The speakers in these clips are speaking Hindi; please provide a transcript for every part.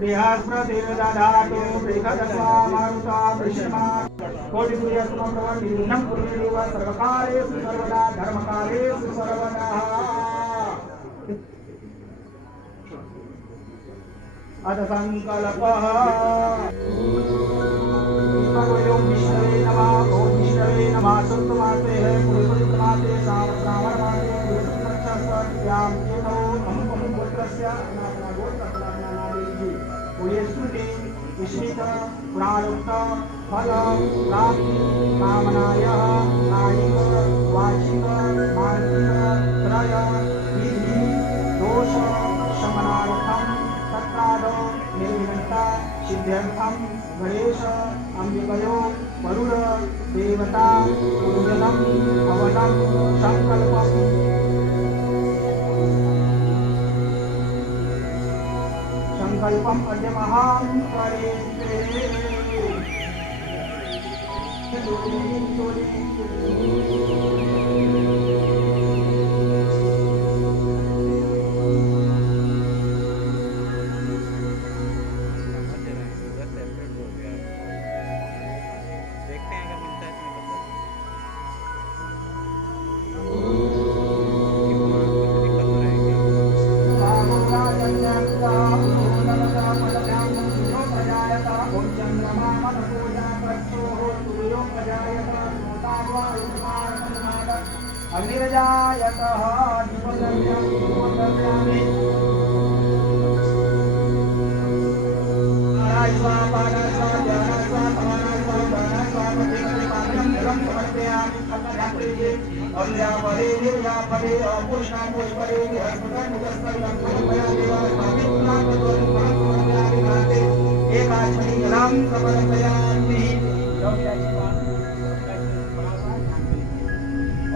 बृहस्पतिर्दधातु बृहदस्वा मारुता वृषमा कोटिसूर्यसमप्रवन्निधं कुरुदेव सर्वकालेषु सर्वदा धर्मकालेषु सर्वदा अथ संकल्पः ओम विष्णवे नमः ओम विष्णवे नमः शुक्लमासे है पुरुषोत्तमासे श्रावणमासे पुरुषोत्तमक्षस्याम केतो अमुकं गोत्रस्य नानागोत्रनानादि पुण्यस्तुति विस्मित पुराणोक्त फल प्राप्ति कामनाय कायिक वाचिक मानसिक त्रय विधि दोष शमनार्थं तत्रादौ निर्विघ्नता सिद्ध्यर्थं गणेश अंबिकयो वरुण देवता पूजनम हवनम संकल्पम अद्य महां करेते अग्निरजायतः दीपकर्म्यामि आरायस्वा पादास्वा ध्यानास्वा समानास्वा दानास्वा प्रतिपदिपादनं जलं समर्पयामि फलधात्रिये अव्यापदे निर्व्यापदे अपुष्णा पुष्पदे हस्पदनुगस्तलं समर्पयामि स्वामित्वात्मकं समर्पयामि भाते एकास्मि जलं समर्पयामि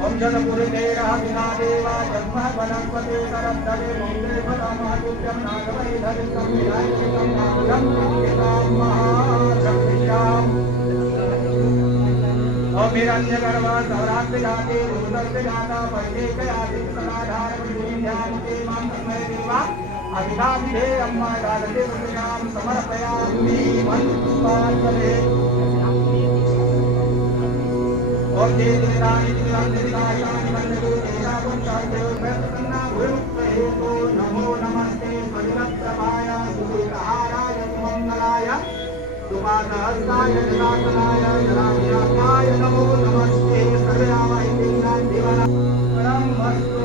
ओम जनपुरेतेरः विनादेवा जन्मः वनस्पते करद्धरे मौले पदामादित्यं नागवै धरितं विनायकं नागं प्रत्येकां महाशक्तिश्याम् ओम हिरण्यगर्भ सौराष्ट्रजाते रुद्रजाता परिदेशयाति सदाधारविधिन्यामुते मां तन्मय देवा अभिधाभिधे अम्मा गादते रुद्रजां समर्पयामि मन्त्रुपाञ्जले ओम जय देवतानि देवतानि वन्दे देवावं चादेव प्रसन्ना गुरुप्रहेतो नमो नमस्ते स्वजनप्रभाय सुखहाराय सुमङ्गलाय सुपादहस्ताय जलाकलाय जलाभिरामाय नमो नमस्ते सर्वयावहितेनां देवानां परं वस्तु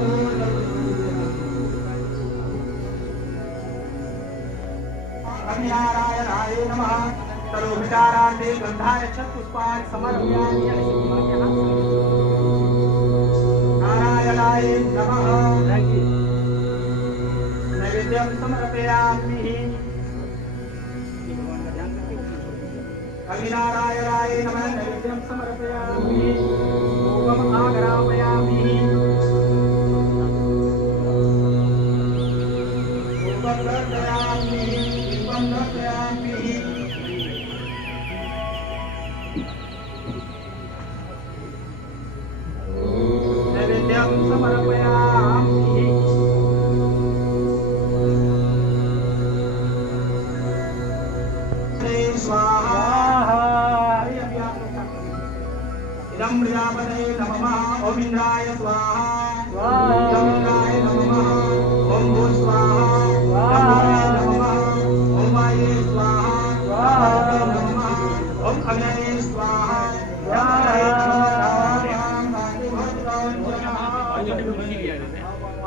अग्निनारायणाय नमः सर्वोपचारार्थे गन्धाय पुष्पाणि समर्पयामि नारायणाय नमः नैवेद्यं समर्पयामि अग्निनारायणाय नमः नैवेद्यं समर्पयामि धूपम् आघ्रापयामि धूपं दर्शयामि दीपं दर्शयामि नैवेद्यं समर्पयामि स्वाहा इदं प्रजापते नमः ओम इंद्राय स्वाहा ओम इंद्राय नमः ओम भूः स्वाहा नमः ओम वाये स्वाहा नमः ओम अग्नये स्वाहा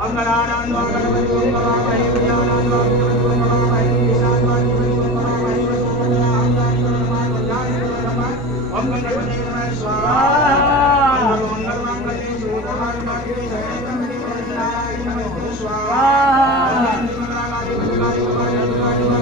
अंगराणां वा गणपति ओम नमः विद्यानां वा गणपति ओम नमः ईशान वा गणपति ओम नमः सोमनां गानि नमः वंदानि नमः ओम गणपति नमः स्वाहा ओम मंगलमंगले शिवोपहारमागे जयतं देवनाय नमः स्वाहा ओम मंगलाय मंगलाय स्वाहा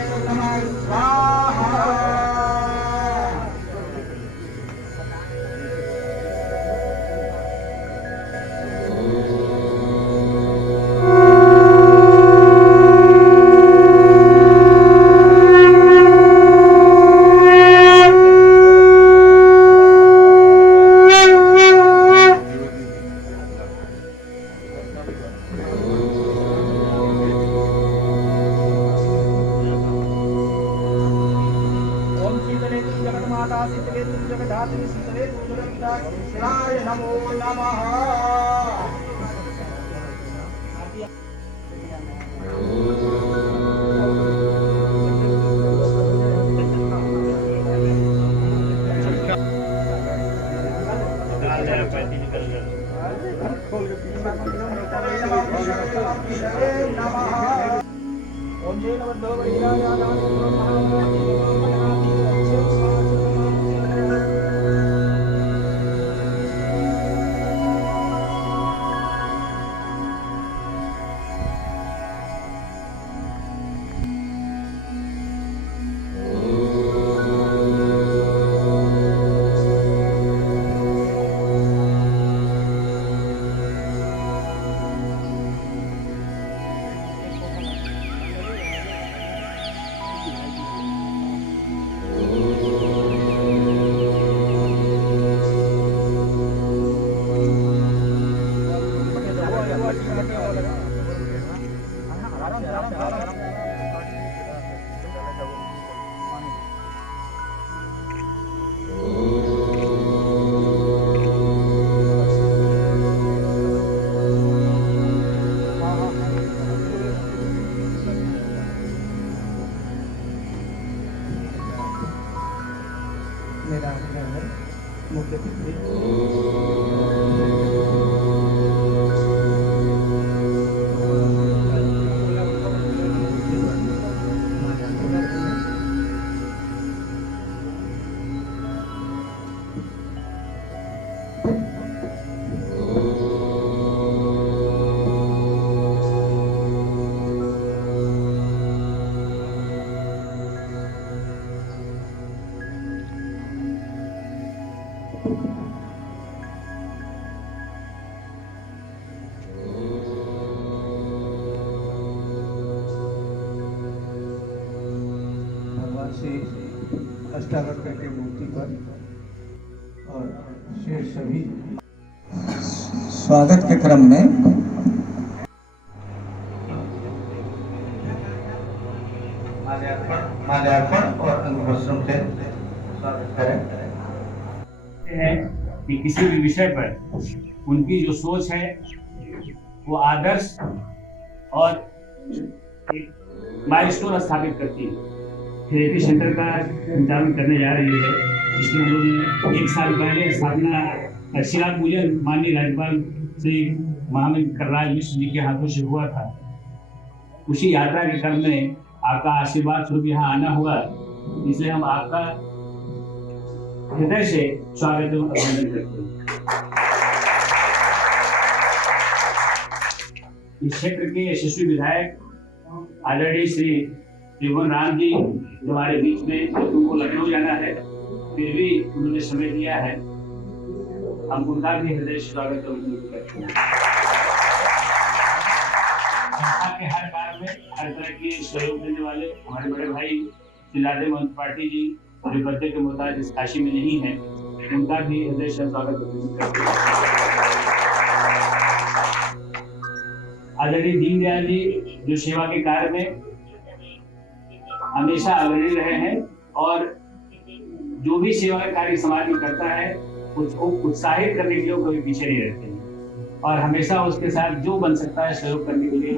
नमः स्वाहा। शिवाय नमो नमः। मेरा मुख्य से अष्टावक्र की मूर्ति पर और शेष सभी स्वागत के क्रम में माल्यार्पण और अंगवस्त्रम से स्वागत करें। है कि किसी भी विषय पर उनकी जो सोच है वो आदर्श और एक माइलस्टोन स्थापित करती है। थेरेपी सेंटर का संचालन करने जा रही है, जिसमें हम लोग 1 साल पहले स्थापना शिलान्यास पूजन माननीय राज्यपाल श्री महामहिम कलराज मिश्र जी के हाथों से हुआ था। उसी यात्रा के क्रम में आपका आशीर्वाद स्वरूप यहाँ आना हुआ, इसलिए हम आपका हृदय से स्वागत एवं अभिनंदन करते हैं। इस क्षेत्र के यशस्वी विधायक आदरणीय श्री त्रिभुवन राम जी हमारे बीच में, उनको लखनऊ जाना है, फिर भी उन्होंने समय दिया है, हम उनका भी हृदय से स्वागत करते हैं। संस्था के हर कार्य में हर तरह की सहयोग देने वाले हमारे बड़े भाई श्री राधे मोहन पाटिल जी जो बर्थडे के मुताबिक इस काशी में नहीं है, उनका भी हृदय से स्वागत करते हैं। आदरणीय दीनदयाल जी जो सेवा के कार्य में हमेशा अग्रणी रहे हैं और जो भी सेवा का कार्य समाज में करता है उसको उत्साहित करने के लिए कभी पीछे नहीं रहते हैं और हमेशा उसके साथ जो बन सकता है सहयोग करने के लिए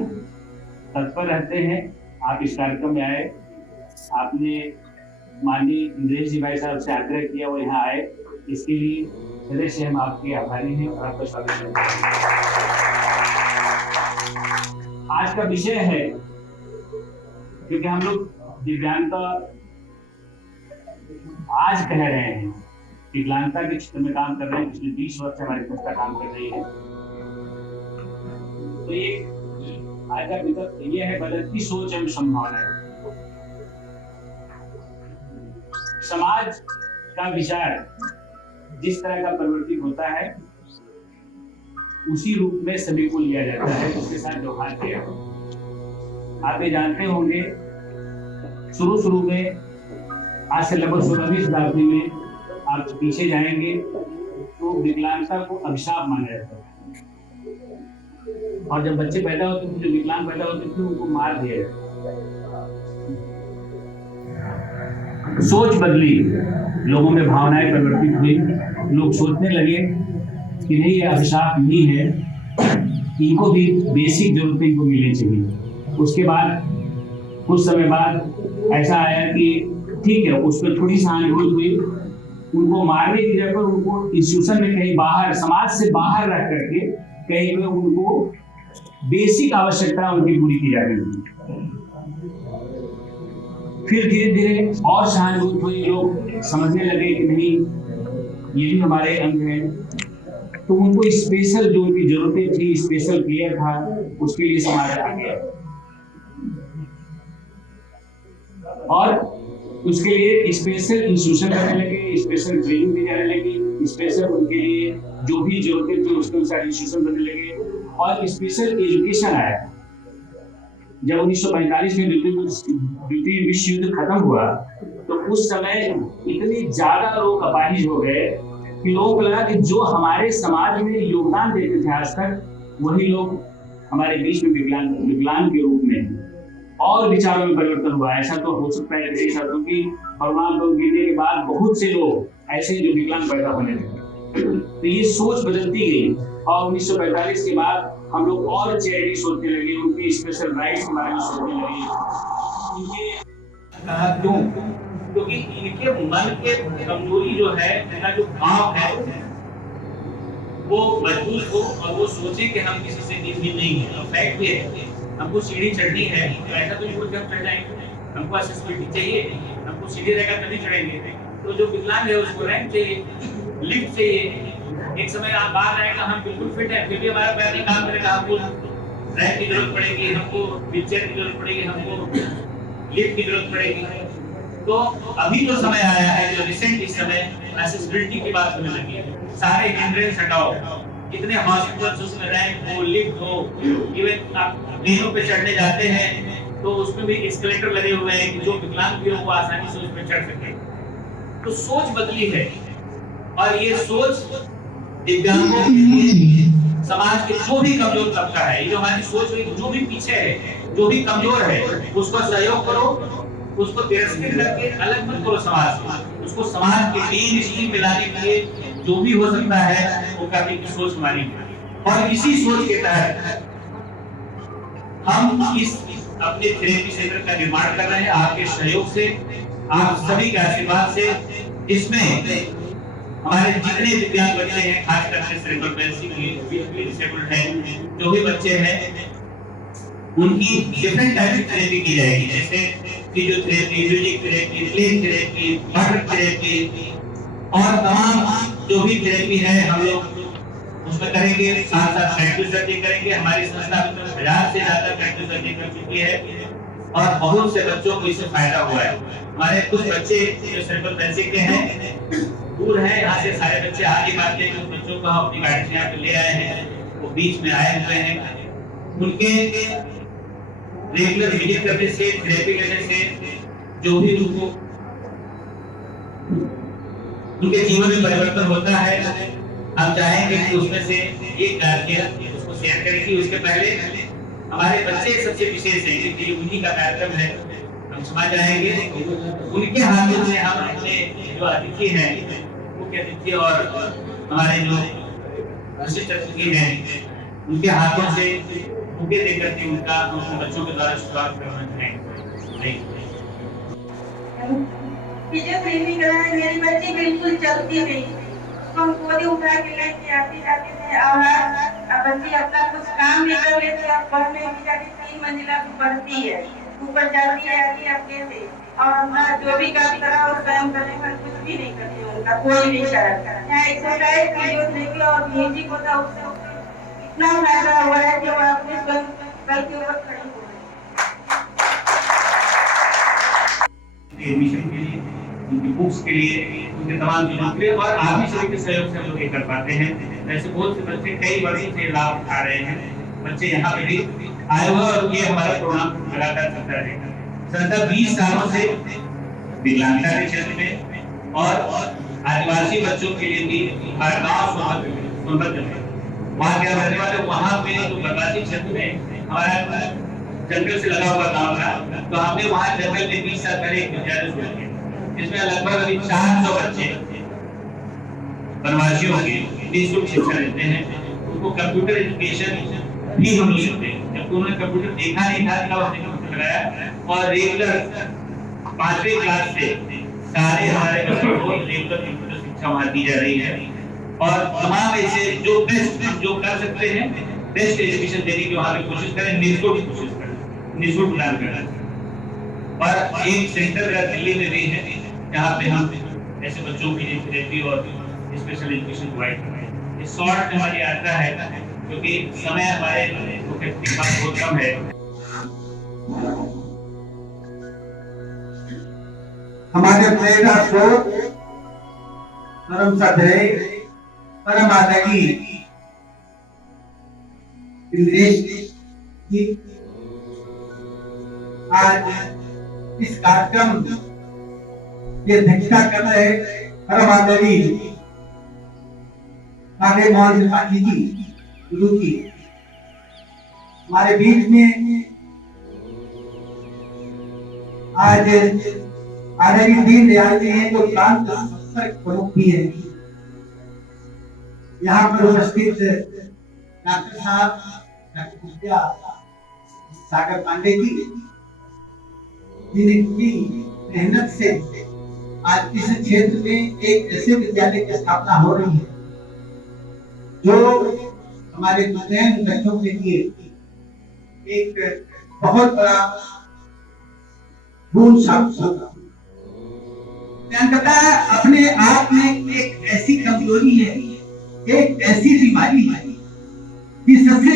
तत्पर रहते हैं। आप इस कार्यक्रम में आए, आपने माननीय इंद्रेश जी भाई साहब से आग्रह किया वो यहाँ आए, इसके लिए हृदय से हम आपके आभारी हैं और आपका स्वागत करते हैं। आज का विषय है, क्योंकि हम लोग दिव्यांगता आज कह रहे हैं, विकलांगता के क्षेत्र में काम कर रहे हैं, पिछले 20 वर्ष से हमारी संस्था काम कर रही है। तो ये आज का विषय ये है बदलती सोच एवं संभावनाएं। समाज का विचार जिस तरह का परिवर्तित होता है उसी रूप में सभी को लिया जाता है, उसके साथ व्यवहार किया। आप ये जानते होंगे शुरू में आज से लगभग 16वीं शताब्दी में आप पीछे जाएंगे तो विकलांगता को अभिशाप माना जाता है, और जब बच्चे पैदा होते थे, जो विकलांग पैदा होते थे, उनको मार दिया जाता। सोच बदली, लोगों में भावनाएं परिवर्तित हुई, लोग सोचने लगे कि नहीं, ये अभिशाप नहीं है, इनको भी बेसिक जरूरतें इनको मिलनी चाहिए। उसके बाद कुछ समय बाद ऐसा आया कि ठीक है, उस पर थोड़ी सहानुभूति हुई, उनको मारने की जगह पर उनको इंस्टीट्यूशन में कहीं बाहर, समाज से बाहर रह करके कहीं पे उनको बेसिक आवश्यकता उनकी पूरी की जा रही थी। फिर धीरे धीरे और सहानुभूति हुई, लोग समझने लगे कि नहीं, ये भी हमारे अंग हैं, तो उनको स्पेशल जो उनकी जरूरतें थी, स्पेशल केयर था, उसके लिए समाज आ गया, और उसके लिए स्पेशल इंस्टीट्यूशन करने लगे, स्पेशल ट्रेनिंग दी जाने लगी, स्पेशल उनके लिए जो भी जरूरतें थी उसके अनुसार इंस्टीट्यूशन बनने लगे, और स्पेशल एजुकेशन आया। जब 1945 में द्वितीय विश्व युद्ध खत्म हुआ तो उस समय इतने ज्यादा लोग अपाहिज हो गए कि लोगों को लगा कि जो हमारे समाज में योगदान देते थे आज तक, वही लोग हमारे बीच में विकलांग के रूप में, और विचारों में परिवर्तन हुआ। ऐसा तो हो सकता है किसी शब्दों की परमाणु बम गिरने के बाद बहुत से लोग ऐसे जो विकलांग पैदा होने लगे, तो ये सोच बदलती गई, और 1945 के बाद हम लोग और चैरिटी सोचने लगे, उनके स्पेशल राइट्स के बारे में सोचने लगे। कहा क्यों? क्योंकि इनके मन के कमजोरी जो है, इनका जो भाव है वो मजबूत हो, और वो सोचे कि हम किसी से नीचे नहीं है। फैक्ट ये है, हमको सीढ़ी चढ़नी है तो ऐसा तो नहीं हम चढ़ जाएंगे, हमको एक्सेसिबिलिटी चाहिए, हमको सीढ़ी रहेगा तभी चढ़ेंगे। तो जो विकलांग है उसको रैंप चाहिए, लिफ्ट चाहिए। एक समय आप बाहर आएगा, हम बिल्कुल फिट है, फिर भी हमारा पैर नहीं काम करेगा, हमको रैंप की जरूरत पड़ेगी, हमको व्हीलचेयर की जरूरत पड़ेगी, हमको लिफ्ट की जरूरत पड़ेगी। तो अभी जो समय आया है, जो रिसेंट इस समय एक्सेसिबिलिटी की बात होने लगी है, सारे हिंड्रेंस हटाओ, कितने हॉस्पिटल्स उसमें रैंप हो, लिफ्ट हो, इवन आप ट्रेनों पे चढ़ने जाते हैं तो उसमें भी एस्केलेटर लगे हुए हैं कि जो विकलांग भी हो वो आसानी से उसमें चढ़ सके। तो सोच बदली है, और ये सोच दिव्यांगों के लिए समाज के जो भी कमजोर तबका है, ये जो हमारी सोच है, जो भी पीछे है, जो भी कमजोर है, उसको सहयोग करो, उसको तिरस्कृत करके अलग मत करो समाज से, उसको समाज के मेन स्ट्रीम में लाने के लिए जो भी हो सकता है वो करने की सोच हमारी। और इसी सोच के तहत हम इस अपने थेरेपी सेंटर का निर्माण कर रहे हैं, आपके सहयोग से, आप सभी के आशीर्वाद से, जिसमें हमारे जितने दिव्यांग बच्चे हैं, खासकर से सेरेब्रल पैल्सी के डिसेबल्ड हैं, जो भी बच्चे हैं, उनकी डिफरेंट टाइप की थेरेपी की जाएगी, जैसे physiotherapy, music therapy, play therapy, water therapy, और तमाम जो भी थेरेपी है हम लोग उसमें करेंगे। साथ साथ फ्रैक्चर सर्जरी करेंगे। हमारी संस्था 1000 से ज्यादा फ्रैक्चर सर्जरी कर चुकी है, और बहुत से बच्चों को इससे फायदा हुआ है। हमारे कुछ बच्चे जो सेरेब्रल पैल्सी के हैं, दूर है, यहाँ से सारे बच्चे आ नहीं पाते, जो बच्चों को हम अपनी गाड़ी से यहाँ पे ले आए हैं, वो बीच में आए हुए हैं। उनके रेगुलर विजिट करने से, थेरेपी लेने से जो भी उनको उनके जीवन में परिवर्तन होता है, हम चाहेंगे कि उसमें से एक कार्य उसको शेयर करें। कि उसके पहले हमारे बच्चे सबसे विशेष हैं, क्योंकि उन्हीं का कार्यक्रम है, हम समझ जाएंगे। उनके हाथों से हम अपने जो अतिथि हैं, मुख्य अतिथि और हमारे जो विशिष्ट अतिथि हैं, उनके हाथों से बुके देकर के उनका बच्चों के द्वारा शुरुआत करना है। फिजियोथेरेपी कराए, मेरी बच्ची बिल्कुल चलती नहीं, हम गोदी उठा के लेके आती जाती थे, और बच्ची अपना कुछ काम भी कर लेती है, पढ़ने की जाती 3 मंजिला बढ़ती है, ऊपर जाती है, आती अपने से, और अपना जो भी काम करा वो स्वयं करने का कुछ भी नहीं करती उनका कोई भी शर्त। चाहे एक्सरसाइज, फिजियोथेरेपी और म्यूजिक होता, उससे इतना फायदा हुआ है कि वो अपने स्वयं बल के ऊपर खड़ी हो गई। एडमिशन के लिए उनकी बुक्स के लिए, उनके तमाम चीजों के लिए, और आप भी सभी के सहयोग से हम लोग ये कर पाते हैं। ऐसे बहुत से बच्चे कई वर्षों से लाभ उठा रहे हैं, बच्चे यहाँ पे भी आए हुए और ये हमारा प्रोग्राम लगातार चलता रहेगा। संस्था 20 सालों से विकलांगता के क्षेत्र में और आदिवासी बच्चों के लिए भी हर गाँव सोनभद्र में वहाँ के रहने वाले, वहाँ पे जो प्रवासी क्षेत्र में हमारा जंगल से लगा हुआ गाँव था, तो हमने वहाँ जंगल में 20 साल पहले एक विद्यालय शुरू किया, जिसमें लगभग अभी 400 बच्चे वनवासियों के निःशुल्क शिक्षा लेते हैं। उनको कंप्यूटर एजुकेशन भी हम लोग देते हैं, जबकि उन्होंने कंप्यूटर देखा नहीं था, तब हमने कंप्यूटर लगाया और रेगुलर 5वीं क्लास से सारे हमारे बच्चों को रेगुलर कंप्यूटर शिक्षा वहाँ दी जा रही है। और तमाम ऐसे जो बेस्ट जो कर सकते हैं, बेस्ट एजुकेशन देने की वहाँ पे कोशिश करें, निःशुल्क कोशिश करें, निःशुल्क प्रदान करना। और एक सेंटर दिल्ली में भी है जहाँ पे हम ऐसे बच्चों की थेरेपी और स्पेशल एजुकेशन प्रोवाइड कर रहे हैं। ये शॉर्ट हमारी यात्रा है क्योंकि समय हमारे के पास बहुत कम है। हमारे प्रेरणा स्रोत परम श्रद्धेय परम आदरणीय इंद्रेश जी आज इस कार्यक्रम की अध्यक्षता कर रहे परम आदरणीय राधे मोहन त्रिपाठी जी गुरु जी हमारे बीच में आज आदरणीय दीनदयाल जी हैं जो प्रांत प्रमुख भी है। यहाँ पर उपस्थित डॉक्टर साहब डॉक्टर सागर पांडे जी जिनकी मेहनत से आज इस क्षेत्र में एक ऐसे विद्यालय की स्थापना हो रही है जो हमारे दिव्यांग बच्चों के लिए एक बहुत बड़ा गुण साबित होगा। दिव्यांगता अपने आप में एक ऐसी कमजोरी है, एक ऐसी बीमारी है जिससे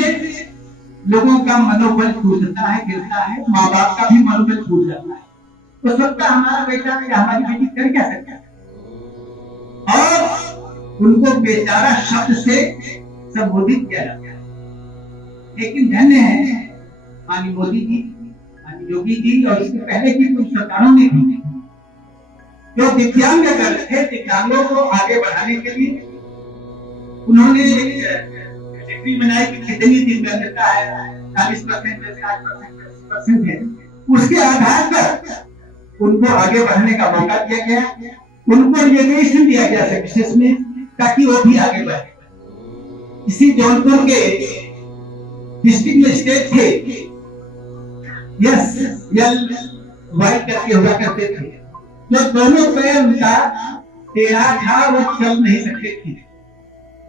लोगों का मनोबल टूटता है, गिरता है, माँ बाप का भी मनोबल टूट जाता है। तो सोचता हमारा बेटा या हमारी बेटी कर क्या सकता है, और उनको बेचारा शब्द से संबोधित किया जाता है। लेकिन धन्य है माननीय मोदी जी, माननीय योगी जी और इसके पहले की कुछ सरकारों ने भी जो दिव्यांग थे, दिव्यांगों को आगे बढ़ाने के लिए उन्होंने डिग्री बनाई कि कितनी दिव्यांगता है, 40% है, 60% है। उसके आधार पर उनको आगे बढ़ने का मौका दिया गया, उनको रिजर्वेशन दिया गया सक्सेस में, ताकि वो भी आगे बढ़े। इसी जौनपुर के डिस्ट्रिक्ट मजिस्ट्रेट थे, यस यल वाई करके हुआ करते थे, जो दोनों पैर उनका टेढ़ा था, वो चल नहीं सकते थे।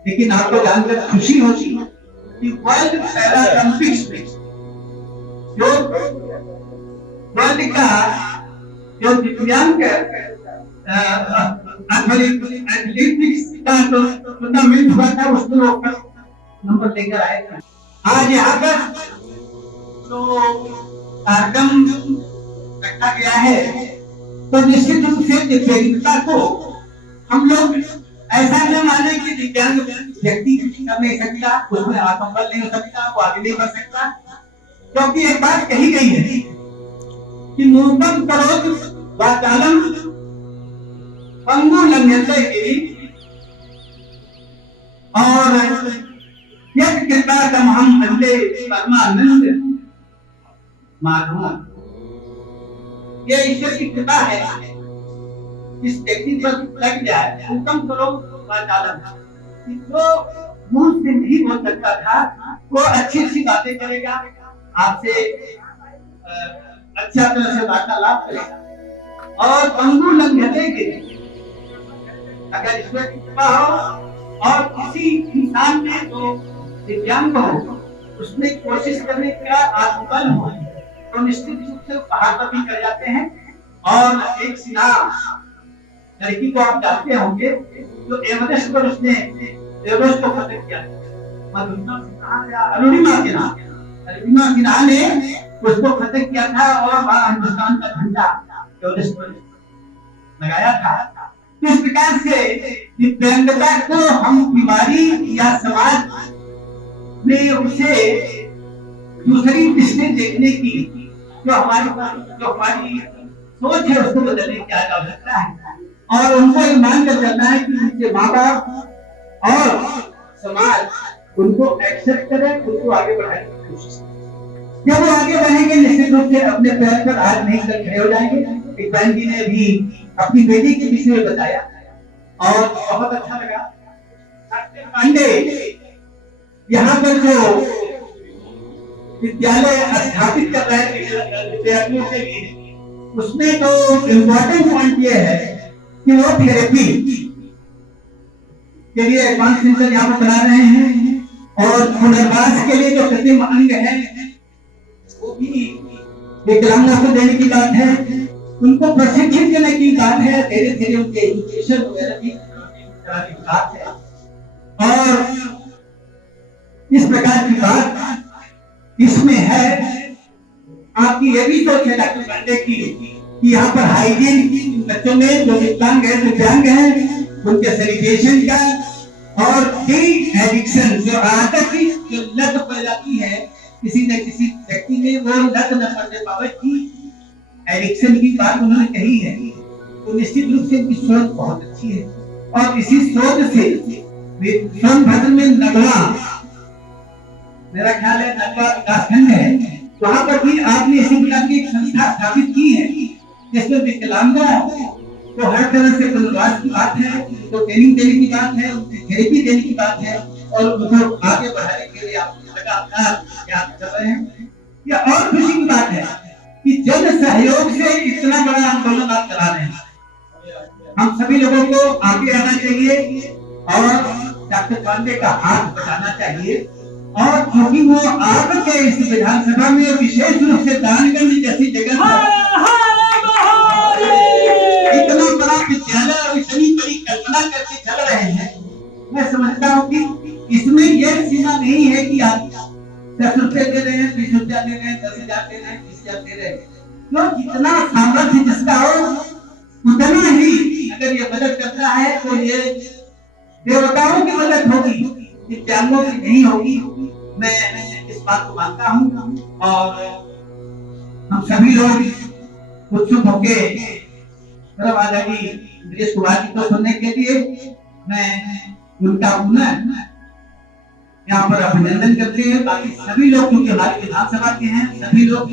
लेकिन आपको जानकर खुशी होगी कि वर्ल्ड पैरा ओलंपिक्स में जो वर्ल्ड का जो दिव्यांग एथलेटिक्स का जो टूर्नामेंट हुआ था उसमें वो नंबर लेकर आए थे। आज यहाँ पर तो कार्यक्रम रखा गया है, तो निश्चित रूप से दिव्यांगता को हम लोग ऐसा न माने कि दिव्यांग व्यक्ति कर नहीं सकता, उसमें आत्मबल नहीं हो सकता, वो आगे नहीं बढ़ सकता। क्योंकि एक बात कही गई है कि मूकम करोति वाचालम पंगु लंघयते गिरि और यत् कृपातम हम वंदे परमानंद माधव। ये ईश्वर की कृपा है, इस व्यक्ति पर लग जाए। हुक्म करो वाचालम, जो मुंह से नहीं बोल सकता था वो अच्छी अच्छी बातें करेगा, आपसे अच्छा तरह से वार्तालाप करेगा। और पंगु लंघयते गिरि, अगर ईश्वर की कृपा हो और किसी इंसान में जो दिव्यांग हो उसमें कोशिश करने का आत्मबल हो, तो निश्चित रूप से पहाड़ पर भी कर जाते हैं। और एक सिन्हा लड़की को आप जानते होंगे, तो एवरेस्ट पर उसने एवरेस्ट को फतेह किया, अरुणिमा सिन्हा ने उसको फतेह किया था और वहां हिंदुस्तान का झंडा एवरेस्ट पर। लगाया था। तो इस प्रकार से दिव्यांगता को हम बीमारी या समाज में उसे दूसरी दृष्टि देखने की जो हमारी सोच है उसको बदलने की क्या आवश्यकता है, और उनको ये मानकर चलना है कि उनके माँ बाप और समाज उनको एक्सेप्ट करे, उनको आगे बढ़ाने की कोशिश करे। जब वो आगे बढ़ेंगे निश्चित रूप से अपने पैर पर आज नहीं कर खड़े हो जाएंगे। एक बहन जी ने भी अपनी बेटी के विषय में बताया और बहुत अच्छा लगा। डॉक्टर पांडे यहाँ पर जो विद्यालय स्थापित कर रहे हैं विद्यार्थियों के लिए, उसमें तो इम्पोर्टेंट पॉइंट ये है कि वो थेरेपी के लिए एडवांस सेंटर यहाँ पर बना रहे हैं, और पुनर्वास के लिए जो कृत्रिम अंग है वो भी विकलांगों को देने की बात है, उनको प्रशिक्षित करने की बात है, धीरे धीरे उनके एजुकेशन वगैरह भी कराने की बात है। और इस प्रकार की बात इसमें है। आपकी ये भी सोच है डॉक्टर पांडे की कि यहाँ पर हाइजीन बच्चों में जो विकलांग है, दिव्यांग है, उनके सैनिटेशन का, और एडिक्शन जो आदत की जो लत पड़ जाती है किसी न किसी व्यक्ति में, वो लत न पड़ने पावे की एडिक्शन की बात उन्होंने कही है। तो निश्चित रूप से इनकी सोच बहुत अच्छी है, और इसी सोच से सोनभद्र में नगवा, मेरा ख्याल है नगवा विकासखंड है, वहां पर भी आपने इसी प्रकार की एक संस्था स्थापित की है जिसमें विकलांगों को हर तरह से पुनर्वास की बात है, उनको ट्रेनिंग देने की बात है, उनको थेरेपी देने की बात है, और उनको आगे बढ़ाने के लिए आप लगातार प्रयास कर रहे हैं। यह और खुशी की बात है कि जन सहयोग से इतना बड़ा आंदोलन आप चला रहे हैं। हम सभी लोगों को आगे आना चाहिए और डॉक्टर पांडे का हाथ बचाना चाहिए, और क्योंकि वो आपके इस विधानसभा में विशेष रूप से दानगंज जैसी जगह पर इतना बड़ा विद्यालय और इतनी बड़ी कल्पना करके चल रहे हैं, मैं समझता हूँ कि इसमें यह सीमा नहीं है कि आप 10 रुपए दे रहे हैं, 20 रुपया दे रहे हैं, 10,000 दे रहे हैं, 20,000 दे रहे हैं। तो जितना सामर्थ्य जिसका हो उतना ही अगर ये मदद करता है तो ये देवताओं की मदद होगी, दिव्यांगों की नहीं होगी। मैं इस बात को मानता हूँ, और हम सभी लोग उत्सुक होके आदरणीय इंद्रेश कुमार जी को सुनने के लिए मैं उनका पुनः यहाँ पर अभिनंदन करते हैं। बाकी सभी लोग क्योंकि हमारी विधानसभा के हैं, सभी लोग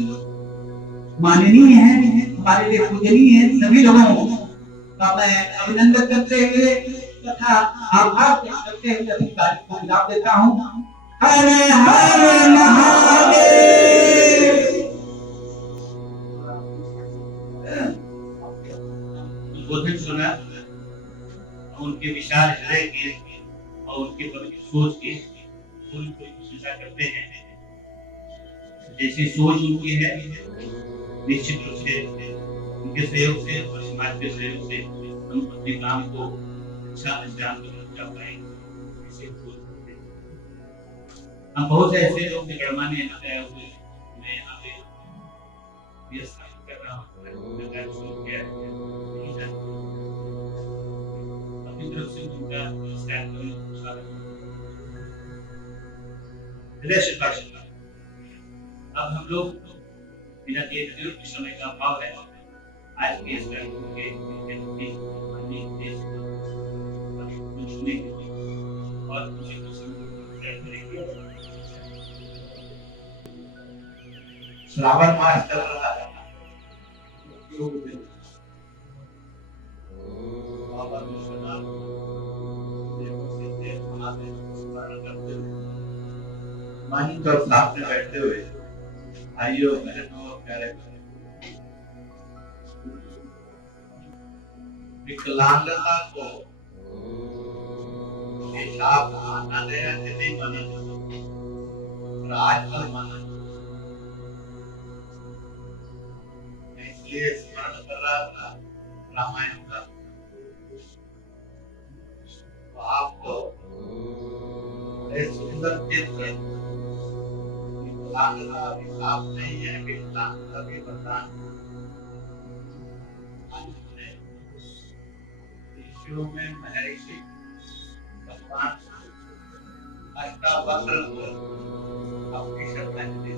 माननीय हैं, हमारे लिए पूजनीय हैं, सभी लोगों का मैं अभिनंदन करते हुए तथा आभार व्यक्त करते हुए अपनी बात को विराम देता हूँ। हर हर महादेव। उद्बोधन सुना, उनके विशाल हृदय के और उनके पवित्र सोच के उनको प्रशंसा करते हैं। जैसी सोच उनकी है, निश्चित रूप से उनके सहयोग से और समाज के सहयोग से हम अपने काम को अच्छा अंजाम देना चाह पाएंगे। हम बहुत से ऐसे लोग गणमान्य यहाँ पे आए हुए, मैं यहाँ पे ये स्थापित कर रहा हूँ अपनी तरफ से उनका हृदय से आशीर्वाद। अब हम लोग बिना देर के समय का अभाव है, आज के इस कार्यक्रम के सुने और मुझे कुछ श्रावण मास चल रहा है, बाबा विश्वनाथ माही तो साथ में बैठते हुए भाइयों बहनों प्यारे विकलांगता को पेशाब माना गया कि नहीं माना और आजकल माना, इसलिए स्मरण कर रहा था रामायण का। तो आपको बड़े सुंदर चित्र विकलांगता अभिशाप नहीं है, विकलांगता भी वरदान। ऋषियों में महर्षि भगवान अष्टावक्र को अपनी श्रद्धांजलि।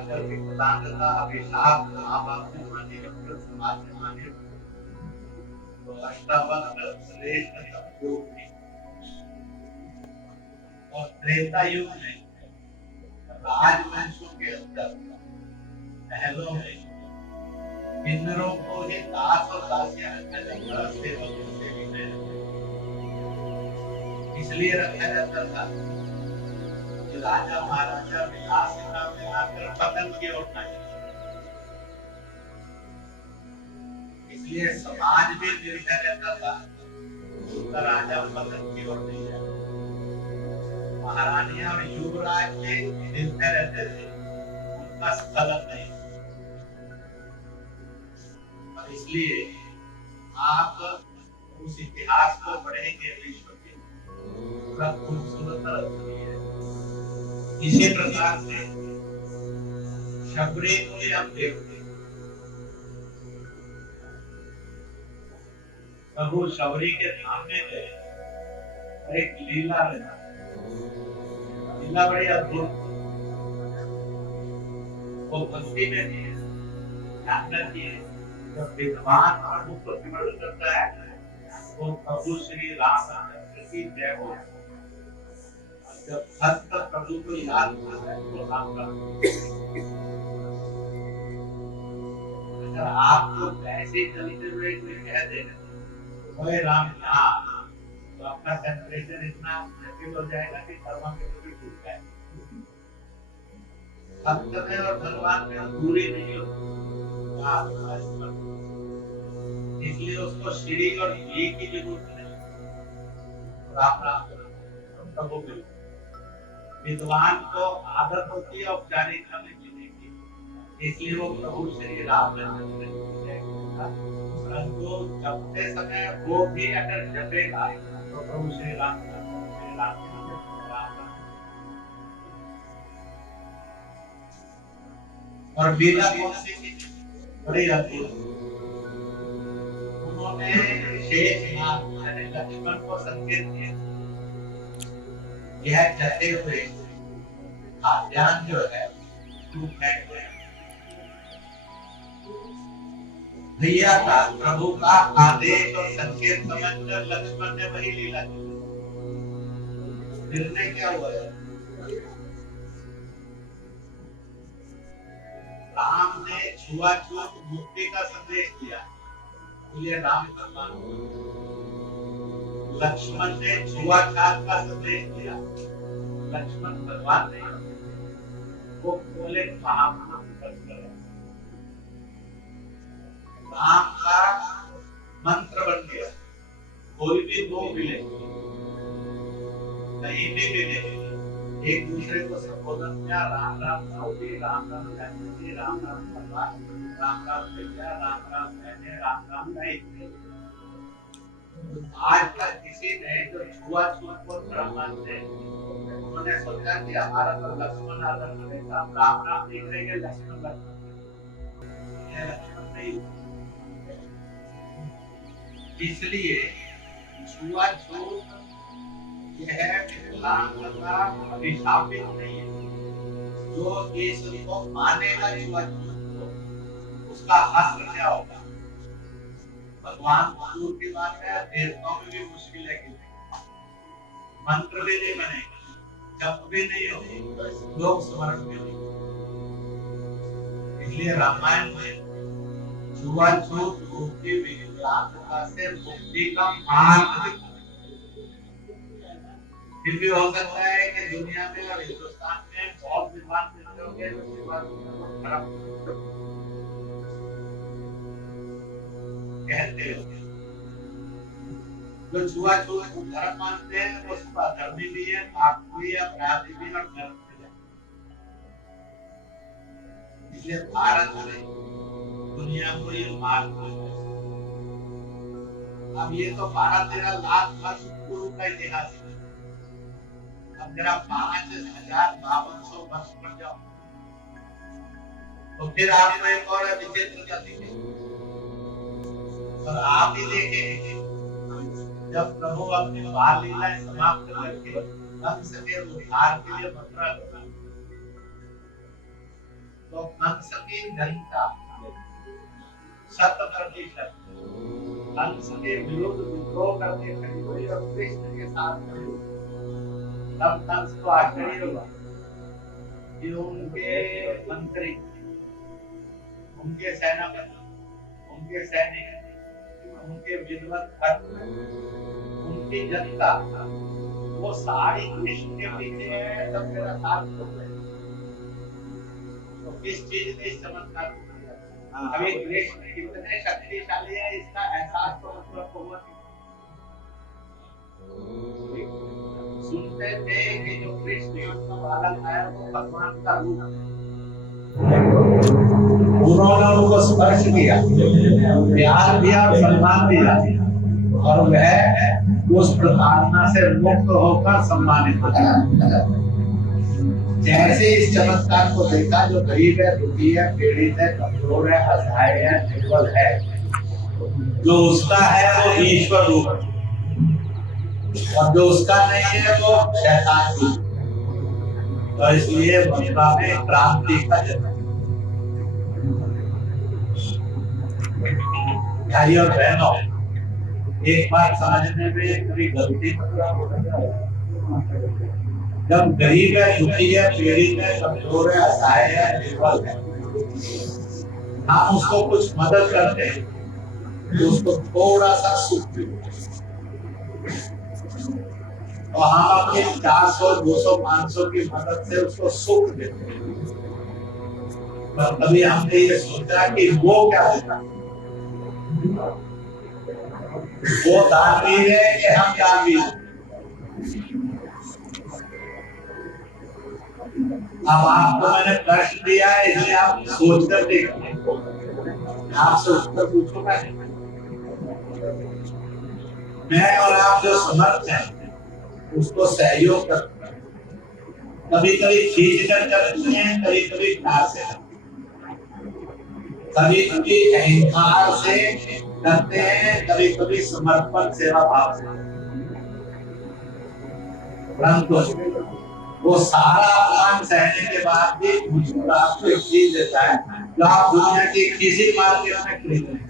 अगर विकलांग का अभिशाप माँ बाप ने माने या फिर समाज ने माने तो अष्टावक्र श्रेष्ठ सतयोग थे। और त्रेता युग में राजवंशों के अंदर पहलों में किन्नरों को ही दास और दासियां रखा जाता था, सेवक और सेविकाएं इसलिए रखा जाता था कि राजा महाराजा विलासिता में आकर पतन की ओर न जाए। इसलिए समाज भी निर्भय रहता था उसका राजा पतन की ओर नहीं जाए। महारानियां और युवराज भी निर्भय रहते थे उनका स्खलन नहीं। और इसलिए आप उस इतिहास को पढ़ेंगे विश्व के पूरा खूबसूरत है। इसी प्रकार से शबरी के हम देखते प्रभु शबरी के धाम में गए और एक लीला रहा। लीला बड़ी अद्भुत। वो भक्ति में थी, ध्यान रखिए जब विद्वान प्रभु को स्मरण करता है तो प्रभु श्री रामचंद्र की जय हो। जब भक्त प्रभु को याद करता है तो राम का। अगर आपको ऐसे चलते हुए कोई कह दे ओए राम यहाँ, तो आपका टेम्परेचर इतना जटिल हो जाएगा कि थर्मामीटर टूट जाएगा। भक्त में और भगवान में दूरी नहीं होती। इसलिए उसको श्री और ये की जरूरत नहीं। राम राम प्रभु के विद्वान को आदत होती है औपचारिक खाने पीने की, इसलिए वो प्रभु श्री राम परंतु जपते समय वो भी अगर जपेगा तो प्रभु श्री राम और लीला कौन सी की बड़ी अद्भुत। उन्होंने शेष नाग यानी लक्ष्मण को संकेत किया यह जते हुए ध्यान जो है तू फेंक दे। भैया का प्रभु का आदेश और संकेत समझकर लक्ष्मण ने वही लीला की। निर्णय क्या हुआ है? राम ने छुआछूत मुक्ति का संदेश दिया, इसलिए राम भगवान। लक्ष्मण ने छुआछूत का संदेश दिया, लक्ष्मण भगवान नहीं। वो बोले राम का मंत्र बन गया। कोई भी दो मिले कहीं भी मिले एक दूसरे को संबोधन किया, राम राम साउदी, राम राम जानकी, राम राम भगवान, राम राम भैया, राम राम बहने, राम राम भाई। आज तक किसी ने जो छुआछूत को धर्म मानते हैं उन्होंने सोचा कि हमारा तो लक्ष्मण आदर करेगा, राम राम नहीं करेंगे, लक्ष्मण नहीं। इसलिए छुआछूत यह विकलांगता अभिशापित नहीं है। जो इसको मानेगा छुआछूत उसका हश्र क्या होगा? भगवान दूर की बात है, देवताओं में भी मुश्किल है कि मंत्र भी नहीं बनेगा, जप भी नहीं होगी, लोक स्मरण भी नहीं। इसलिए रामायण में छुआछूत मुक्ति विकलांगता से मुक्ति का मार्ग फिर भी हो सकता है कि दुनिया में और हिंदुस्तान में बहुत विद्वान मिलते होंगे कहते हो जो छुआछूत धर्म मानते हैं वो उसका धर्मी भी है, पाप भी है, अपराधी भी और धर्म भी है। इसलिए भारत में दुनिया को ये मार्ग है। अब ये तो 12-13 लाख वर्ष पूर्व का इतिहास है। अब जरा 5,5200 वर्ष पर जाओ तो फिर आपको एक और विचित्र का दिखेगा। और आप ही देखेंगे जब प्रभु अपनी बाल लीलाएं समाप्त करके कंस के उद्धार के लिए मथुरा गए, तो कंस की जनता 100% कंस के विरुद्ध विद्रोह करने खड़ी हुई और कृष्ण के साथ खड़ी हुई। तब कंस को आश्चर्य हुआ कि उनके मंत्री, उनके सेनापति, उनके सैनिक, उनके विद्वत भक्त, उनकी जनता वो सारी कृष्ण के पीछे है, सब मेरा साथ हो गए। तो किस चीज ने इस चमत्कार को किया? अभी कृष्ण कितने शक्तिशाली है इसका एहसास तो मतलब को हुआ। सुनते थे कि जो कृष्ण का बालक है वो भगवान का रूप है, उन्होंने उनको स्पर्श किया, प्यार दिया, सम्मान दिया और वह उस प्रताड़ना से मुक्त होकर सम्मानित हो। जैसे इस चमत्कार को देखा, जो गरीब है, दुखी है, पीड़ित है, कमजोर है, असहाय है, निर्बल है, जो उसका है वो ईश्वर रूप और जो उसका नहीं है वो शैतान रूप। तो इसलिए मथुरा में क्रांति का जन्म। भाई और बहनों, एक बात समझने में कभी गलती जब गरीब है, दुखी है, पीड़ित है, कमजोर है, असहाय है, निर्बल है, हम उसको कुछ मदद करते हैं तो उसको थोड़ा सा सुख देते और हम अपने 400, 200, 500 की मदद से उसको सुख देते हैं। पर कभी हमने ये सोचा कि वो क्या देता, वो दानवीर है कि हम दानवीर। अब आपको मैंने प्रश्न दिया है, इसलिए आप सोचकर देखें। आपसे उत्तर पूछूंगा, मैं और आप जो समर्थ हैं उसको सहयोग करते हैं, कभी कभी खींच कर करते हैं, कभी कभी प्यार से, कभी कभी अहंकार से करते हैं, कभी कभी समर्पण सेवा भाव से। परंतु वो सारा अपमान सहने के बाद भी मुझको आपको एक चीज देता है जो आप दुनिया के किसी मार्केट में खरीद नहीं।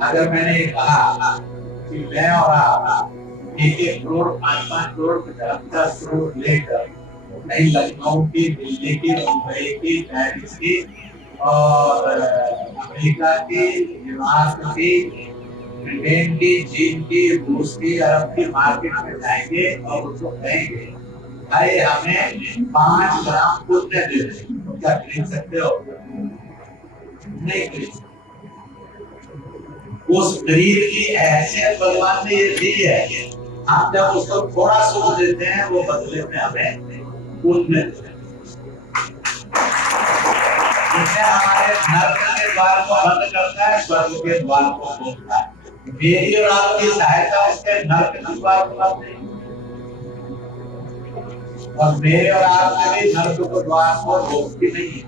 अगर मैंने कहा कि मैं और आप 1-1 करोड़, 5-5 करोड़, 50-50 करोड़ लेकर नई लखनऊ की, दिल्ली की, मुंबई की, पेरिस की और अमेरिका की, न्यूयॉर्क की, ब्रिटेन की, चीन की, रूस की, अरब की मार्केट में जाएंगे और उसको कहेंगे अरे हमें 5 ग्राम पुण्य दे दे, क्या खरीद सकते हो? नहीं खरीद। उस गरीब की हैसियत भगवान ने ये दी है, हम जब उसको थोड़ा सुख देते हैं वो बदले में हमें पुण्य देते हैं। इससे हमारे नर्क के द्वार को बंद करता है, स्वर्ग के द्वार को खोलता है। मेरी और आपकी सहायता उसके नर्क के द्वार को बंद नहीं, और मेरे और आपके भी नर्क के द्वार को रोकती नहीं है।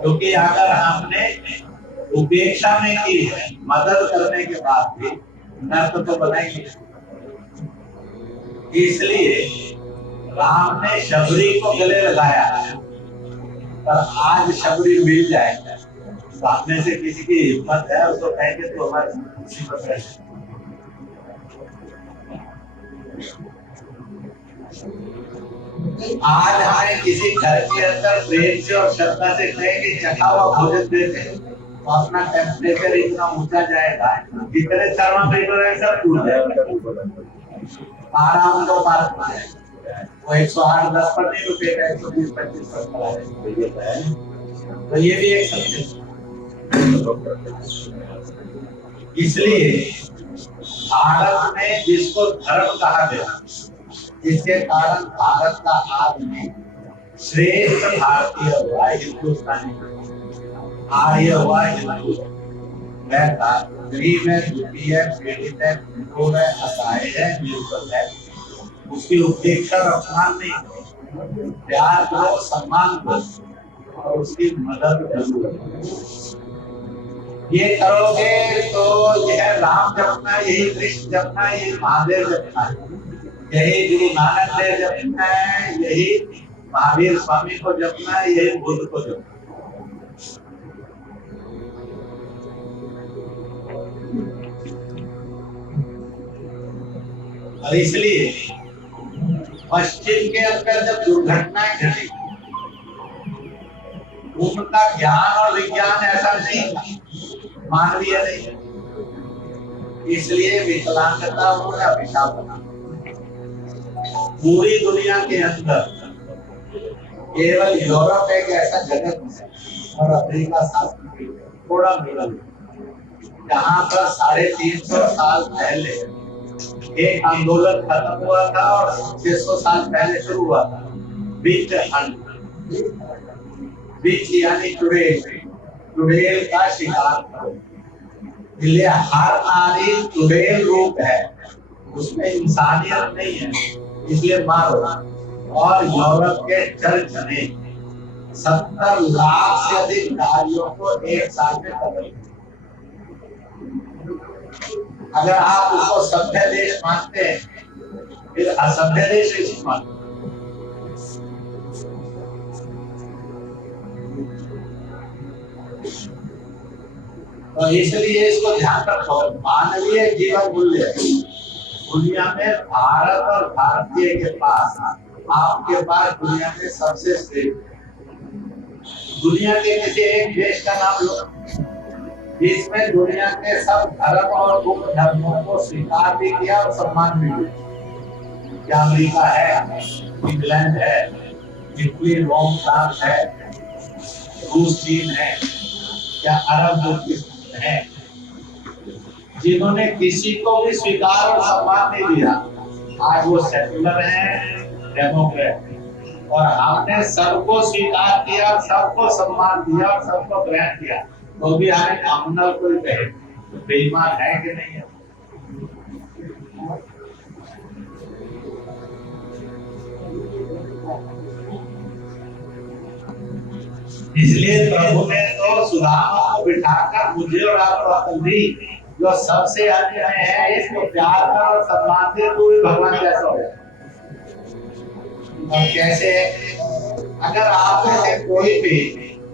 क्योंकि अगर हमने उपेक्षा में की है, मदद करने के बाद भी नर्क तो बनाएंगे। इसलिए राम ने शबरी को गले लगाया, पर आज शबरी मिल जाएगा। सामने से किसी की हिम्मत है उसको कहेंगे तो हमारी मुसीबत है। आज हमें किसी घर के अंदर प्रेम से और श्रद्धा से कहेंगे चखा हुआ भोजन देते हैं तो अपना टेम्परेचर इतना ऊंचा जाएगा, जितने थर्मामीटर है सब टूट जाएगा। आराम को पार वो 108-10 पर नहीं रुकेगा, 120-25 पर है। तो ये भी एक सत्य। इसलिए भारत में जिसको धर्म कहा गया, जिसके कारण भारत का आदमी श्रेष्ठ भारतीय हुआ, हिंदुस्तानी आर्य हुआ, हिंदू गरीब है, दुखी है, पीड़ित है, कमजोर है, असहाय है, निर्बल है, उसकी उपेक्षा अपमान नहीं, प्यार करो, सम्मान करो और उसकी मदद करो। ये करोगे तो यह राम जपना, यही कृष्ण जपना, यही महादेव जपना, यही गुरु नानक देव जपना है, यही महावीर स्वामी को जपना है, यही बुद्ध को जपना है। और इसलिए पश्चिम के अंदर जब दुर्घटनाएं घटी, उनका ज्ञान और विज्ञान ऐसा नहीं, मानवीय नहीं, इसलिए विकलांगता उनका अभिशाप बना। पूरी दुनिया के अंदर केवल यूरोप एक ऐसा जगत है और अफ्रीका साथ थोड़ा मिलल, जहाँ पर 350 साल पहले एक आंदोलन खत्म हुआ था और 600 साल पहले शुरू हुआ था। बीच यानी चुड़ैल का शिकार करो, इसलिए हर नारी चुड़ैल रूप है, उसमें इंसानियत नहीं है, इसलिए मारो। और यूरोप के चर्च ने 70 लाख से अधिक नारियों को एक साल में कत्ल। अगर आप उसको सभ्य देश मानते हैं, फिर असभ्य देश नहीं मानते। तो इसलिए इसको ध्यान रखो, मानवीय जीवन मूल्य दुनिया में भारत और भारतीय के पास, आपके पास दुनिया में सबसे श्रेष्ठ। दुनिया के किसी एक देश का नाम लो जिसमें दुनिया के सब धर्म और उप धर्मों को स्वीकार भी किया और सम्मान भी दिया। क्या अमेरिका है, इंग्लैंड है, इटली, रोम, फ्रांस है, रूस, चीन है, क्या अरब मुल्क है, जिन्होंने किसी को भी स्वीकार और सम्मान नहीं दिया। आज वो सेक्युलर है, डेमोक्रेट, और हमने सबको स्वीकार किया, सबको सम्मान दिया और सबको ग्रहण किया, तो भी हमें कम्युनल कोई कहे तो बेईमान है कि नहीं है? इसलिए प्रभु ने तो सुदामा को बिठाकर मुझे और आपको अकल दी, जो सबसे अन्य है इसको प्यार कर और सम्मान दे, तो भी भगवान जैसा हो जाए। और कैसे? अगर आप में से कोई भी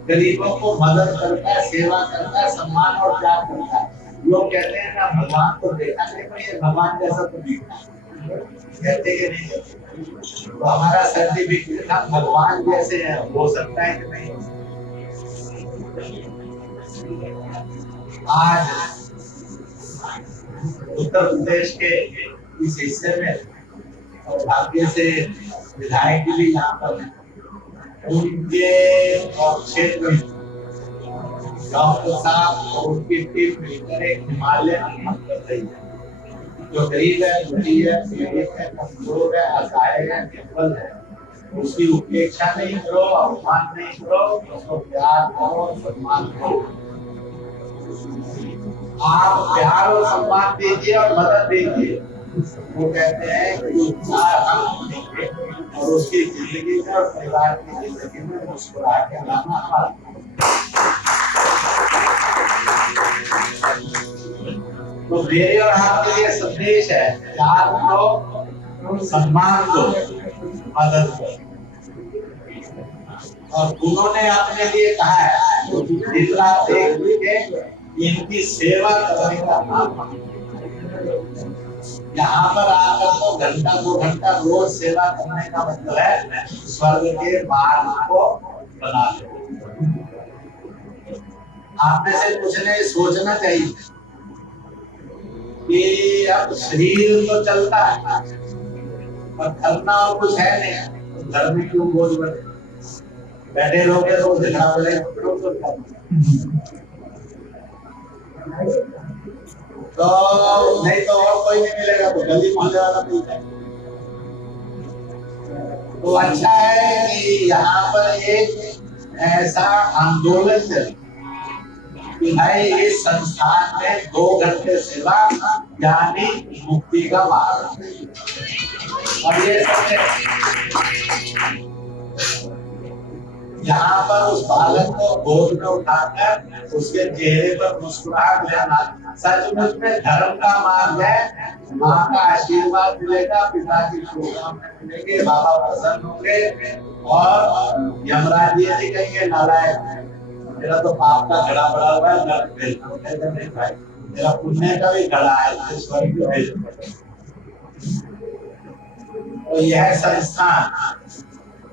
गरीबों को मदद करता है, सेवा करता है, सम्मान और प्यार करता है, लोग कहते हैं ना भगवान को देखा नहीं, पर ये भगवान जैसा तो दिखता है, कहते कि नहीं कहते? तो हमारा सर्टिफिकेट हम भगवान जैसे हैं, हो सकता है कि नहीं? आज उत्तर प्रदेश के इस हिस्से में और भाग्य से विधायक भी यहाँ पर है, उनके क्षेत्र में डॉक्टर साहब और उनकी टीम मिलकर एक हिमालयन काम कर रही है। जो गरीब है, गरीब है, पीड़ित है, कमजोर है, असहाय है, निर्बल है, उसकी उपेक्षा नहीं करो, अपमान नहीं करो, उसको प्यार करो, सम्मान करो। आप प्यार और सम्मान दीजिए और मदद दीजिए, वो कहते हैं कि हम देंगे और उसकी जिंदगी में और परिवार की जिंदगी में मुस्कुराहट के लाना। तो मेरे और आपके लिए संदेश है, प्यार दो, सम्मान दो, मदद दो। और उन्होंने अपने लिए कहा है जितना देख इनकी सेवा करने का काम। यहाँ पर आकर तो घंटा 2 घंटा रोज सेवा करने का मतलब है स्वर्ग के मार्ग को बना लो। आप में से कुछ ने सोचना चाहिए कि अब शरीर तो चलता है और करना और कुछ है नहीं, घर में क्यों बोझ बढ़े? बैठे रहोगे तो झगड़ा बढ़े, तो नहीं तो और कोई नहीं मिलेगा, तो गली मोहल्ले वाला मिलता है। तो अच्छा है कि यहाँ पर एक ऐसा आंदोलन चले कि भाई इस संस्थान में 2 घंटे सेवा यानी मुक्ति का मार्ग। और ये सबसे यहाँ पर उस बालक को गोद में उठाकर उसके चेहरे पर मुस्कुराहट लेना सचमुच में धर्म का मार्ग है। माँ का आशीर्वाद मिलेगा, पिता की शुभकामनाएं मिलेंगे, बाबा प्रसन्न होंगे और यमराज जी नहीं कहेंगे नालायक मेरा तो पाप का घड़ा पड़ा हुआ है, नरक भेजना नहीं भाई, मेरा पुण्य का भी घड़ा है, स्वर्ग को भेजना। तो यह संस्थान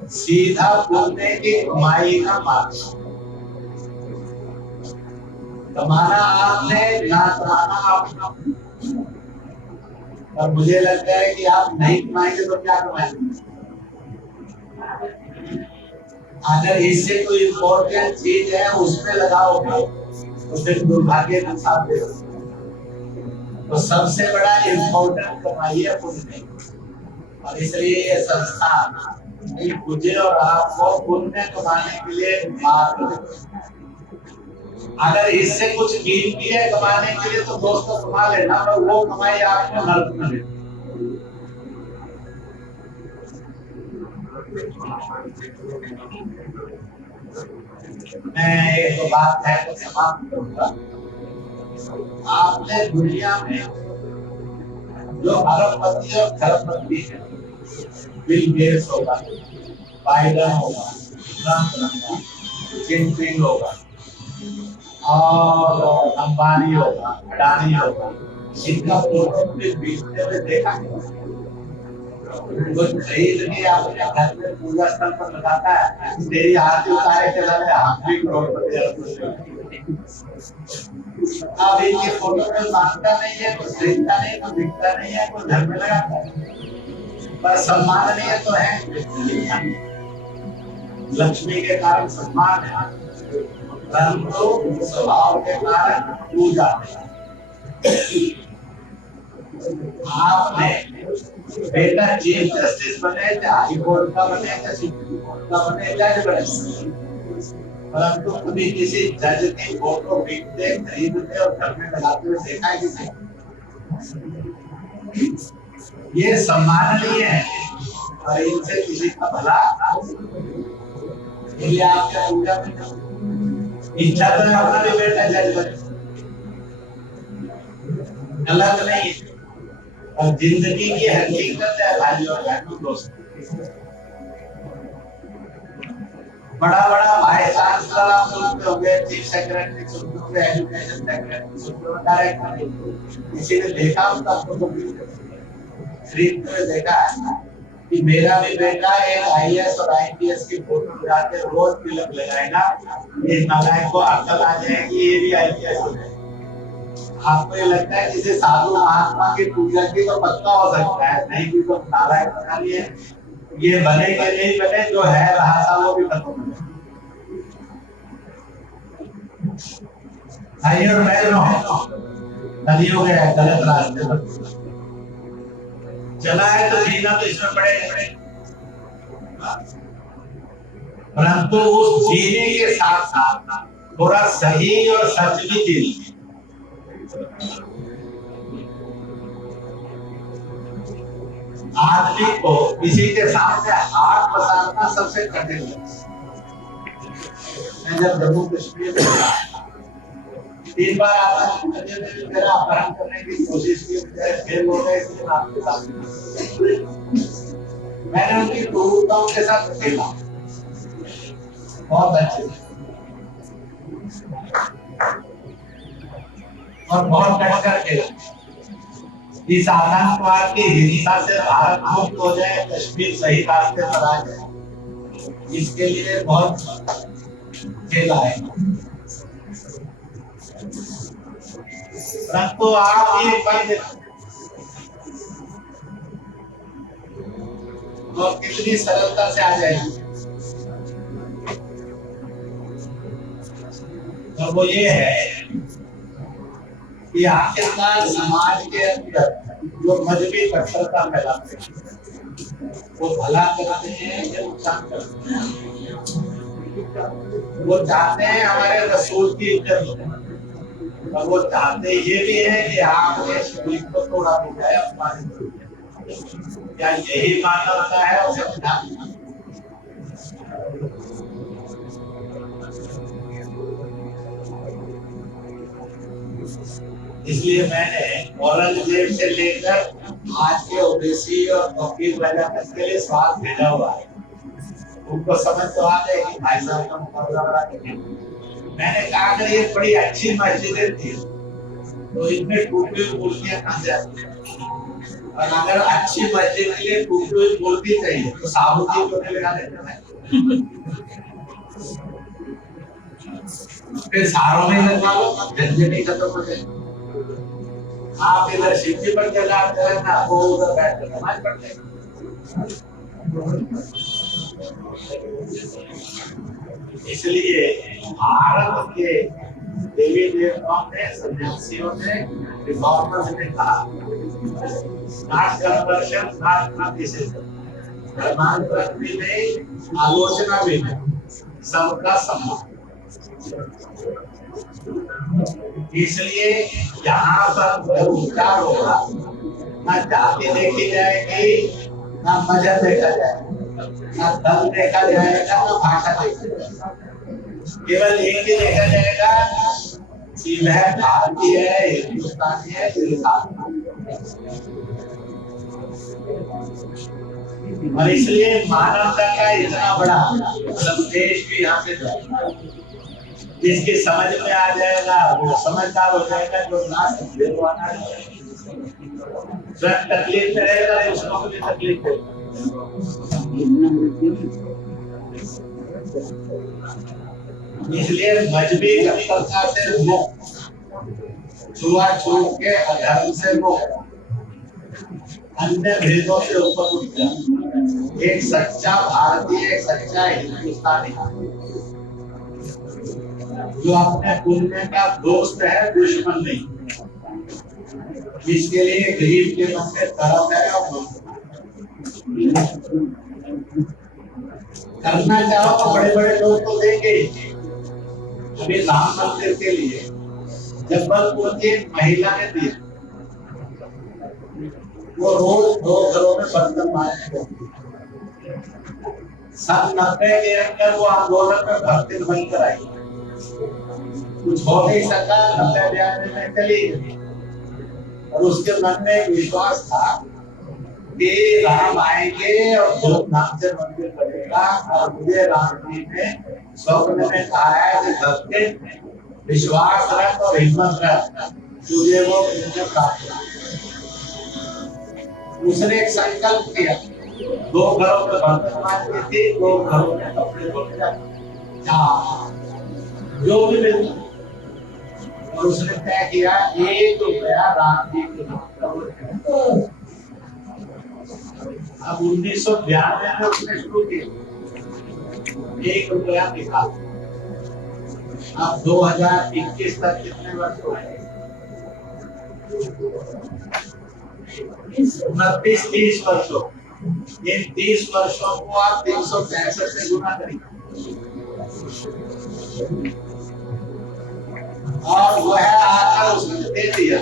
सीधा पुण्य की कमाई का मार्ग, कमाना आपने ना कमाना आपका। और मुझे लगता है कि आप नहीं कमाएंगे तो क्या कमाएंगे? अगर इससे कोई इम्पोर्टेंट चीज है उसमें लगाओगे तो फिर दुर्भाग्य का साथ दे। तो सबसे बड़ा इम्पोर्टेंट कमाई है पुण्य, और इसलिए ये संस्थान मुझे और आपको पुण्य कमाने के लिए मार्ग। अगर इससे कुछ कीमती है कमाने के लिए तो दोस्तों कमा लेना, पर वो कमाई आपको नर्क में दे। मैं एक बात है तो समाप्त करूंगा। आपने दुनिया में जो अरबपति और खरबपति है, बिल गेट्स होगा, बाइडन होगा, ट्रंप होगा, जिनपिंग होगा और अंबानी होगा, अडानी होगा, इनका फोटो बीचते हुए देखा कुछ खरीद के अपने घर में पूजा स्थल पर लगाता है, तेरी आरती उतारे के लगे हम भी करोड़पति। अब इनके फोटो में मांगता नहीं है, कुछ खरीदता नहीं, कुछ बिकता नहीं है, कुछ घर में लगाता है, पर सम्माननीय तो है। लक्ष्मी के कारण सम्मान है, परंतु स्वभाव के कारण पूजा है। आपने बेटा चीफ जस्टिस बने, हाई कोर्ट का बने, सुप्रीम कोर्ट का बने, जज बने, परंतु कभी किसी जज की फोटो बिकते, खरीदते और घर में लगाते हुए देखा है किसी? ये सम्माननीय है और इनसे किसी का भला ये आपका पूजा में इच्छा तो है अपना भी बेटा जज बने, गलत नहीं है। और जिंदगी की हकीकत है भाई और बहनों दोस्तों, बड़ा बड़ा वाइस चांसलर आप सुनते होंगे, चीफ सेक्रेटरी सुनते होंगे, एजुकेशन सेक्रेटरी सुनते होंगे, डायरेक्टर किसी ने देखा उसका फोटो खरीदते हुए देखा है कि मेरा भी बेटा एक आईएएस और आईपीएस की फोटो लगा के रोज तिलक लगाएगा, इस नालायक को अक्ल आ जाएगी, ये भी आईपीएस हो जाएगा। आपको ये लगता है किसी साधु महात्मा की पूजा की तो पक्का हो सकता है, नहीं भी तो नालायक बना लिए, ये बने के नहीं बने, जो है रहा था वो भी खत्म हो जाए। भाई और बहनों, कलियुग है, गलत रास्ते पर चला है तो जीना तो इसमें पड़ेगा, परंतु उस जीने के साथ साथ थोड़ा सही और सच भी जीना। आदमी को किसी के सामने हाथ पसारना सबसे कठिन है। मैं जब जम्मू कश्मीर में 3 बार मेरा अपहरण करने की कोशिश की, फेल हो गए, इसलिए आपके साथ मैंने उनकी क्रूरताओं के साथ खेला बहुत अच्छे और बहुत डट कर खेला। इस आतंकवाद की हिंसा से भारत मुक्त हो जाए, कश्मीर सही रास्ते पर आ जाए, इसके लिए बहुत खेला है। परंतु आप ये बंद तो कितनी सरलता से आ जाएगी, और वो ये है कि आखिरकार समाज के अंदर जो मजहबी कट्टरता फैलाते हैं वो भला करते हैं या नुकसान करते हैं? वो चाहते हैं हमारे रसूल की इज्जत, और वो चाहते ये भी है कि आपने शिवलिंग को तोड़ा दिया है, अपमानित क्या यही मानवता है? और इसलिए मैंने औरंगजेब से लेकर आज के ओबीसी और फकीर राजा तक के लिए सवाल भेजा हुआ है। उनको समझ तो आ जाएगी भाई साहब का मुकाबला बड़ा है। मैंने कहा अगर ये बड़ी अच्छी मस्जिदें थी तो इनमें टूटी हुई मूर्तियां कहां से आती हैं? और अगर अच्छी मस्जिद के लिए टूटी हुई मूर्ति चाहिए तो साहूजी को लगा देते हैं। फिर सारों में लगा लो, झंझट खत्म हो जाए। आप इधर शिव जी पर जलाते हैं ना, वो उधर बैठ कर नमाज पढ़ते हैं। इसलिए भारत के देवी देवताओं ने, सन्यासियों ने, रिफॉर्मर्स ने कहा नॉट कन्वर्शन, नॉट क्रिटिसिज्म, धर्मांतरण भी नहीं, आलोचना भी नहीं, सबका सम्मान। इसलिए यहाँ पर उच्चार होगा, ना जाति देखी जाएगी, ना मजहब देखा जाएगा, ना धर्म देखा जाएगा, ना भाषा देखा जाएगा। केवल एक ही देखा जाएगा कि वह भारतीय है, हिंदुस्तानी है, और इसलिए मानवता का इतना बड़ा संदेश भी यहाँ से जिसकी समझ में आ जाएगा वो समझदार हो जाएगा, जो ना समझे वो अनाथ हो जाएगा। स्वयं तकलीफ में रहेगा तो उसको भी तकलीफ होगी। इसलिए मजहबी कट्टरता से मुक्त, छुआछूत के अधर्म से मुक्त, अन्य भेदों से ऊपर उठ कर एक सच्चा भारतीय, एक सच्चा हिंदुस्तानी जो अपने पुण्य का दोस्त है, दुश्मन नहीं। इसके लिए गरीब के मन में तरफ है और करना चाहो तो बड़े बड़े लोग तो देंगे। अभी राम मंदिर के लिए जबलपुर की महिला ने दी, वो रोज 2 घरों में बर्तन मांजते। सन 90 के अंदर वो आंदोलन में भर्ती बनकर आई, कुछ हो नहीं सका, 90-92 में चली और उसके मन में एक विश्वास था कि राम आएंगे और धूमधाम से मंदिर बनेगा। और मुझे राम जी ने स्वप्न में कहा है कि भक्ति विश्वास रख और हिम्मत रख, तुझे वो पुण्य प्राप्त होगा। उसने एक संकल्प किया, 2 घरों में बर्तन मांजती थी, 2 घरों में कपड़े धोने जाती, जो भी मिलता। और उसने तय किया 1 रुपया राम जी के नाम। अब 1992 में उसने शुरू किया, 1 रुपया निकाल। अब 2021 तक कितने वर्ष हो गए? 29-30 वर्षों। इन 30 वर्षों को आप 365 से गुना करेंगे और वह आकर उसने दे दिया।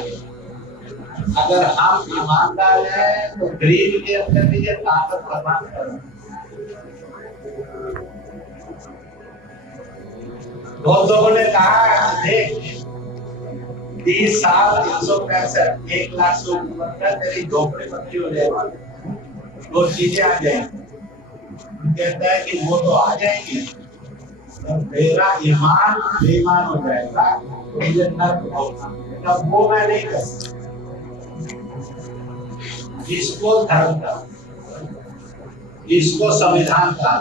अगर हम ईमानदार हैं तो गरीब के अंदर भी ये ताकत प्रदान करें। बहुत लोगों ने कहा देख 30 साल 365 1 लाख से ऊपर का तेरी झोपड़ी पक्की हो जाएगी, 2 चीजें आ जाएंगी। कहता है कि वो तो आ जाएंगी, मेरा ईमान बेईमान हो जाएगा, मुझे नर्क होगा, तब वो मैं नहीं कर सकता। इसको धर्म का, इसको संविधान का,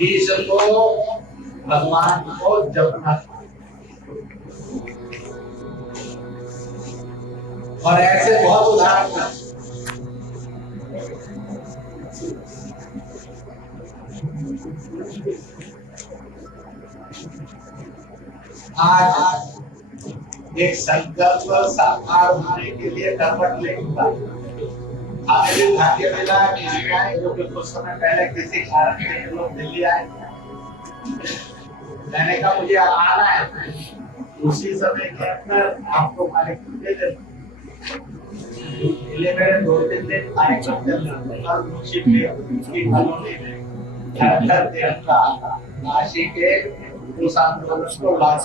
इसको भगवान को जपना। और ऐसे बहुत उदाहरण हैं। आज एक संकल्प साकार होने के लिए करवट लेगा। हमें भी भाग्य मिला कि जो कि कुछ समय पहले किसी कारण से लोग दिल्ली आए, मैंने कहा मुझे आना है, उसी समय के अंदर आपको मालिक दे दे। इसलिए मेरे 2-3 दिन आए कॉलोनी में नासिक के उस आंदोलन को लास्ट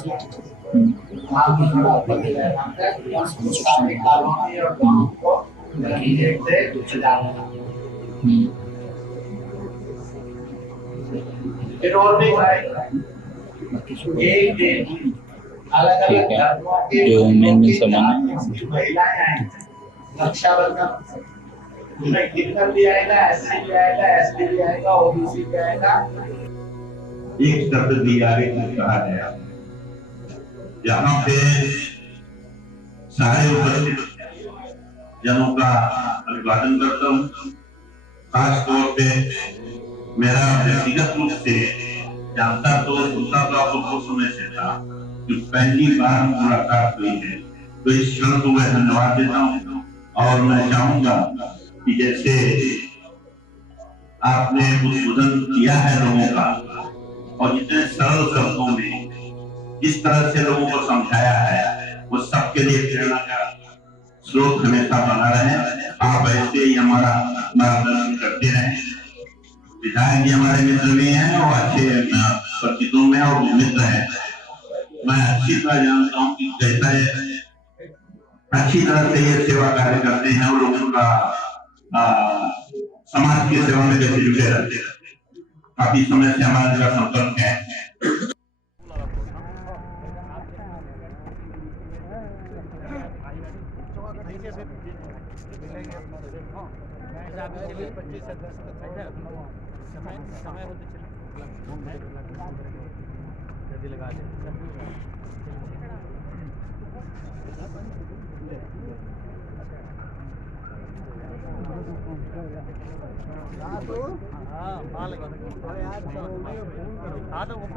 सारे कॉलोनी और गांव को नतीजे से सजाना। फिर और भी एक दिन अलग अलग धर्मों के जो मेन सामान महिलाएं आई रक्षाबंधन उसमें कितना भी आएगा, एससी भी आएगा, एसटी भी आएगा, ओबीसी भी आएगा। एक शब्द दिगारे को कहा गया, यहाँ पे सारे उपस्थित जनों का अभिवादन करता हूँ। खास तौर पे मेरा व्यक्तिगत रूप से जानता तो सुनता तो आपको बहुत समय से था, जो पहली बार मुलाकात हुई है, तो इस क्षण को मैं धन्यवाद देता हूँ। और मैं चाहूंगा कि जैसे आपने उद्बोधन किया है लोगों का और जितने सरल शब्दों में जिस तरह से लोगों को समझाया है, वो सबके लिए प्रेरणा का स्रोत हमेशा बना रहे। आप ऐसे ही हमारा मार्गदर्शन करते रहें। विधायक जी हमारे मित्र भी हैं और अच्छे परिचितों में और मित्र हैं। मैं अच्छी तरह जानता हूँ कि कैसा अच्छी तरह से ये सेवा कार्य करते हैं और लोगों का समाज की सेवा में कैसे जुटे रहते हैं। काफी समय से हमारे का संपर्क है। हाँ तो वो